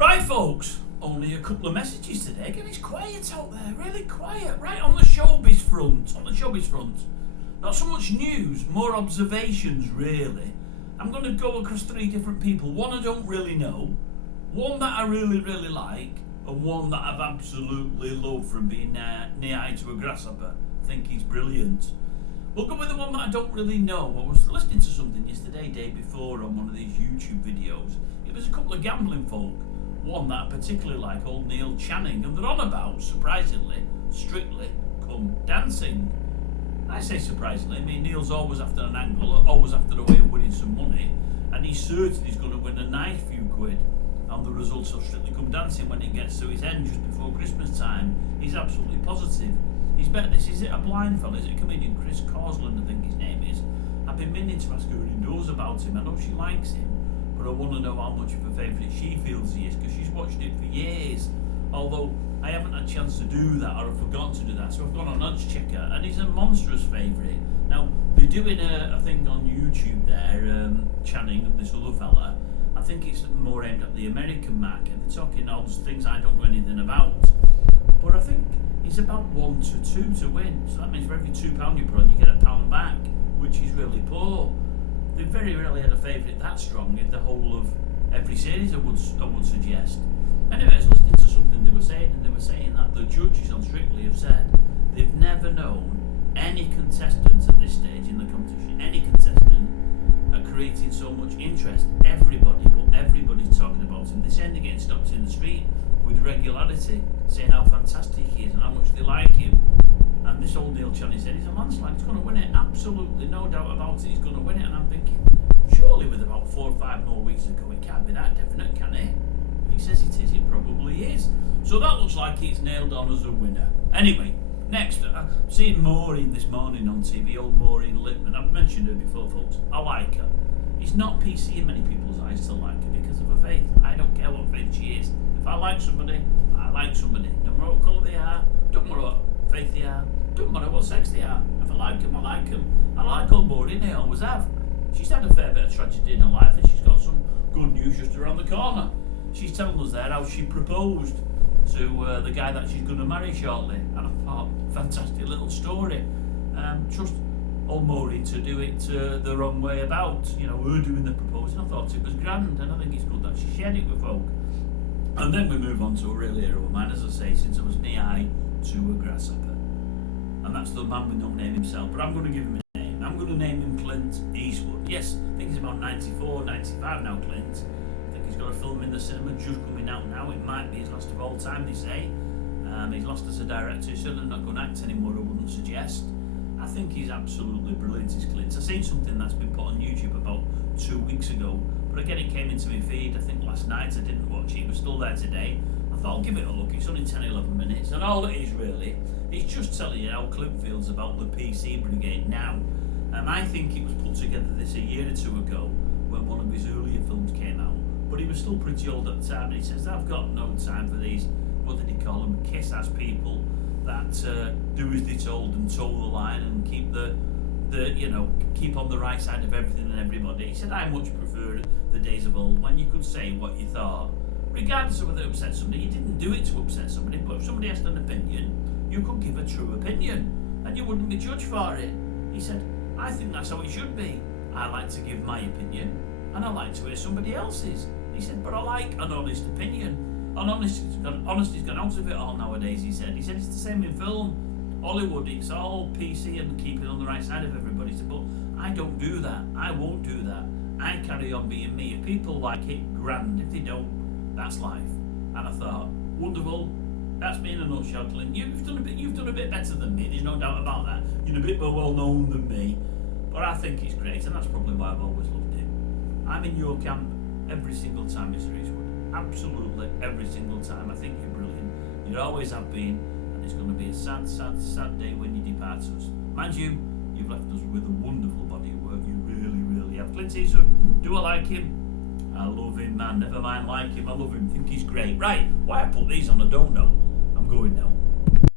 Right, folks, only a couple of messages today. Again, it's quiet out there, really quiet. Right, on the showbiz front. Not so much news, more observations, really. I'm going to go across three different people. One I don't really know, one that I really, really like, and one that I've absolutely loved from being near-eyed to a grasshopper. I think he's brilliant. We'll go with the one that I don't really know. I was listening to something yesterday, day before, on one of these YouTube videos. It was a couple of gambling folk. One that I particularly like, old Neil Channing, and they're on about, surprisingly, Strictly Come Dancing. I say surprisingly, I mean Neil's always after an angle, always after a way of winning some money, and he's certain he's going to win a nice few quid on the results of Strictly Come Dancing when it gets to its end just before Christmas time. He's absolutely positive. He's bet this, is it a blind fella? Is it a comedian? CHRIS Mc Causland, I think his name is. I've been meaning to ask her indoors about him. I know she likes him, but I want to know how much of a favourite she feels he is, because she's watched it for years. Although I haven't had a chance to do that, or I've forgotten to do that, so I've gone on Odds Checker, and he's a monstrous favourite. Now, they're doing a thing on YouTube there, Channing and this other fella. I think it's more aimed at the American market. They're talking odds, things I don't know anything about. But I think it's about 1 to 2 to win. So that means for every £2 you put on, you get £1 back, which is really poor. They've very rarely had a favourite that strong in the whole of every series, I would suggest. Anyway, I was listening to something they were saying, and they were saying that the judges on Strictly have said they've never known any contestant at this stage in the competition, any contestant, creating so much interest. Everybody's talking about him. They're saying they're getting stopped in the street with regularity, saying how fantastic he is and how much they like him. And this old Neil Channing said he's a landslide, he's going to win it, absolutely no doubt about it, he's going to win it. And I'm thinking, surely with about 4 or 5 more weeks to go, it can't be that definite, can it? He says it is, it probably is. So that looks like it's nailed on as a winner. Anyway, next, seeing Maureen this morning on TV, old Maureen Lipman. I've mentioned her before, folks. I like her. It's not PC in many people's eyes to like her because of her faith. I don't care what faith she is. If I like somebody, I like somebody. Don't matter what colour they are, don't matter what faith they are, don't matter what sex they are. If I like them, I like them. I like old Maureen, I always have. She's had a fair bit of tragedy in her life, and she's got some good news just around the corner. She's telling us there how she proposed to the guy that she's going to marry shortly, and I thought, fantastic little story. Trust old Maureen to do it the wrong way about, you know, her doing the proposing. I thought it was grand, and I think it's good that she shared it with folk. And then we move on to a real hero of mine, as I say, since I was knee-high to a grasshopper, and that's the man with no name himself, but I'm going to give him a name. I'm going to name him Clint Eastwood. Yes, I think he's about 94, 95 now, Clint. He's got a film in the cinema just coming out now. It might be his last of all time, they say. He's lost as a director. He's certainly not going to act anymore, I wouldn't suggest. I think he's absolutely brilliant, is Clint. I've seen something that's been put on YouTube about 2 weeks ago, but again, it came into my feed, I think last night. I didn't watch it, it was still there today. I thought I'll give it a look. It's only 10-11 minutes, and all it is really, it's just telling you how Clint feels about the PC Brigade now. I think it was put together this a year or two ago when one of his earlier films came out. But he was still pretty old at the time, and he says, I've got no time for these, what did he call them, kiss-ass people that do as they're told and toe the line and keep keep on the right side of everything and everybody. He said, I much prefer the days of old when you could say what you thought, regardless of whether it upset somebody. You didn't do it to upset somebody, but if somebody asked an opinion, you could give a true opinion, and you wouldn't be judged for it. He said, I think that's how it should be. I like to give my opinion, and I like to hear somebody else's. He said, but I like an honest opinion. And honesty's gone out of it all nowadays, he said. He said it's the same in film. Hollywood, it's all PC and keep it on the right side of everybody. He said, but I don't do that. I won't do that. I carry on being me. If people like it, grand. If they don't, that's life. And I thought, wonderful. That's me in a nutshell, Clint. You've done a bit better than me, there's no doubt about that. You're a bit more well known than me. But I think it's great, and that's probably why I've always loved him. I'm in your camp every single time, Mr. Eastwood. Absolutely every single time. I think you're brilliant. You always have been, and it's going to be a sad, sad, sad day when you depart us. Mind you, you've left us with a wonderful body of work. You really, really have. Clint Eastwood, do I like him? I love him, man. Never mind like him, I love him. Think he's great. Right, why I put these on, I don't know. I'm going now.